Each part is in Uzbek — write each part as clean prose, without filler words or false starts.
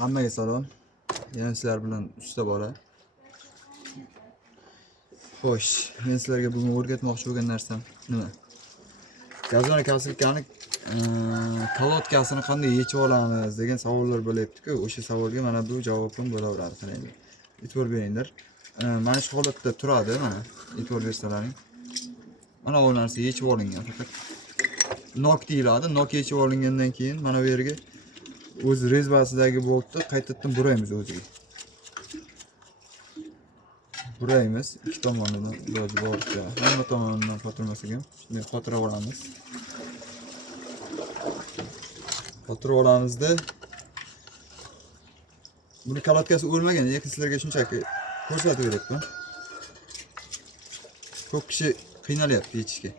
Hammaga salom. Yana sizlar bilan usta bola. Xo'sh, men sizlarga bugun o'rgatmoqchi bo'lgan narsam nima? Gazona kasilkani kalotkasini qanday yechib olamiz degan savollar bo'layapti-ku. O'sha savolga mana bu javobim bo'laveradi, qaranglar. E'tibor beringlar. Mana shu holatda turadi, mana. E'tibor bersalaring. Mana bu narsa yechib olingan faqat. Nok deyiladi. Nok yechib olingandan keyin mana bu yerga o'z rezbasidagi boltni qaytadan buraymiz o'ziga. Buraymiz ikki tomonidan iloji boricha. Hamma tomonidan qotirmasak ham shunday qotirib olamiz. Qotirib olamizda buni kalotkasi o'lmagan, lekin sizlarga shunchaki ko'rsatib beryapman. Ko'p kishi qiynalyapti yechishga.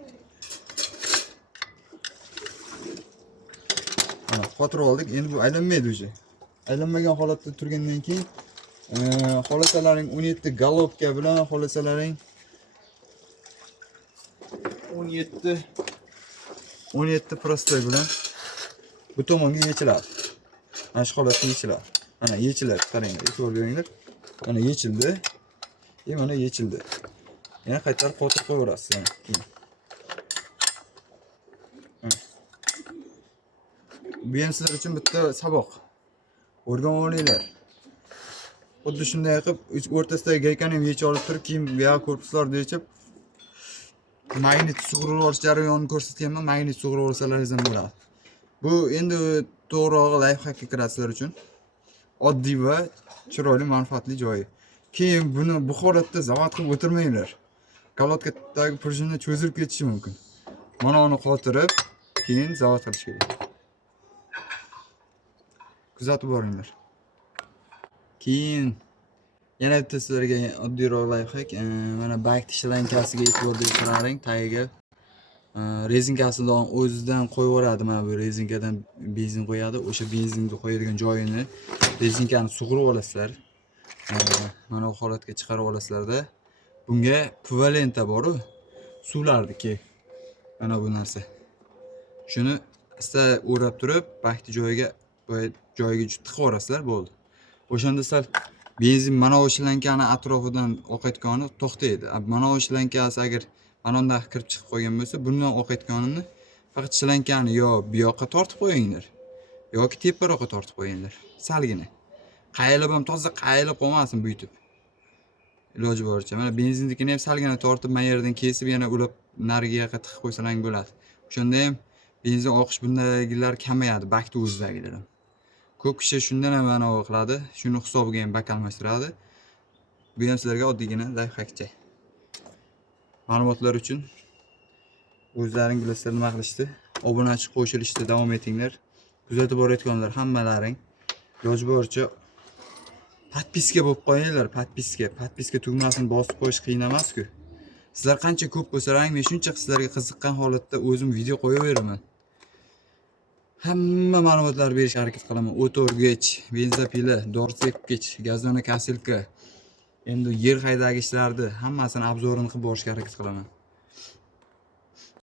Mana qotirib oldik. Endi bu aylanmaydi o'sha. Aylanmagan holatda turgandan keyin xolasalaring 17 galopka bilan xolasalaring 17 prostoy bilan bu tomonga yechiladi. Mana shu holatda yechiladi. Mana yechiladi, qaranglar, e'tibor beringlar. Mana yechildi. Mana yechildi. Yana qaytarib qotirib qo'yaverasiz yana. Bu ham sizlar uchun bitta saboq. O'rganib olinglar. Xuddi shunday qilib o'rtasidagi gaykani ham yechib olib turib, keyin bu korpuslarni yechib magnit sug'urib olish jarayonini ko'rsatganman. Magnit sug'urib olsalaringiz ham bo'ladi. Bu endi to'g'rirog'i lifehackga kiradi sizlar uchun. Oddiy va chiroyli, manfaatli joyi. Keyin buni bu holatda zavod qilib o'tirmanglar. Kalotkadagi prujina cho'zilib ketishi mumkin. Mana uni qotirib, keyin zavod qilish kerak. Kuzatib boringlar. Keyin yana bitta sizlarga oddiyroq lifehack. Mana bak tishlankasiga e'tibor bersalaring, tagiga rezinkasidan o'zidan qo'yib yuboradi. Mana bu rezinkadan benzin qo'yadi. O'sha benzinni qo'yadigan joyini rezinkani sug'urib olasizlar. Mana bu holatga chiqarib olasizlarda. Bunga puvalenta bor-ku, suvlarniki. Mana bu narsa. Shuni asta o'rab turib, bakni joyiga tiqib yuborasizlar, bo'ldi. O'shanda sal benzin mana o'sha lankani atrofidan oqayotgani to'xtaydi. Mana o'sha lankasi agar mana bunday kirib chiqib qolgan bo'lsa, bundan oqayotganini faqat shlankani yo bu yoqqa tortib qo'yinglar yoki teparoqqa tortib qo'yinglar. Salgina. Qayilib ham toza qayilib qolmasin bu yutib. Iloji boricha. Mana benzinnikini ham salgina tortib, mana yerdan kesib yana ulab nariga yoqqa tiqib qo'ysalang bo'ladi. O'shanda ham benzin oqish bundagilar kamayadi, bakni o'zidagilar. Ko'p kishi shundan ham mana qiladi. Shuni hisobiga ham bak almashtiradi. Bu ham sizlarga oddiygina lifehackcha. Ma'lumotlar uchun o'zlaring bilasizlar nima qilishdi. Obunachi qo'shilishda davom etinglar. Kuzatib borayotganlar hammalaring iloji boricha podpiska bo'lib qo'yinglar, podpiska tugmasini bosib qo'yish qiyin emas-ku. Sizlar qancha ko'p bo'lsalaring, men shuncha sizlarga qiziqqan holatda o'zim video qo'yaveraman. Hamma ma'lumotlarni berishga harakat qilaman. O't o'rgich, benzapila, dori sepgich, gazona kasilka, endi yer haydagi ishlarni hammasini obzorini qilib borishga harakat qilaman.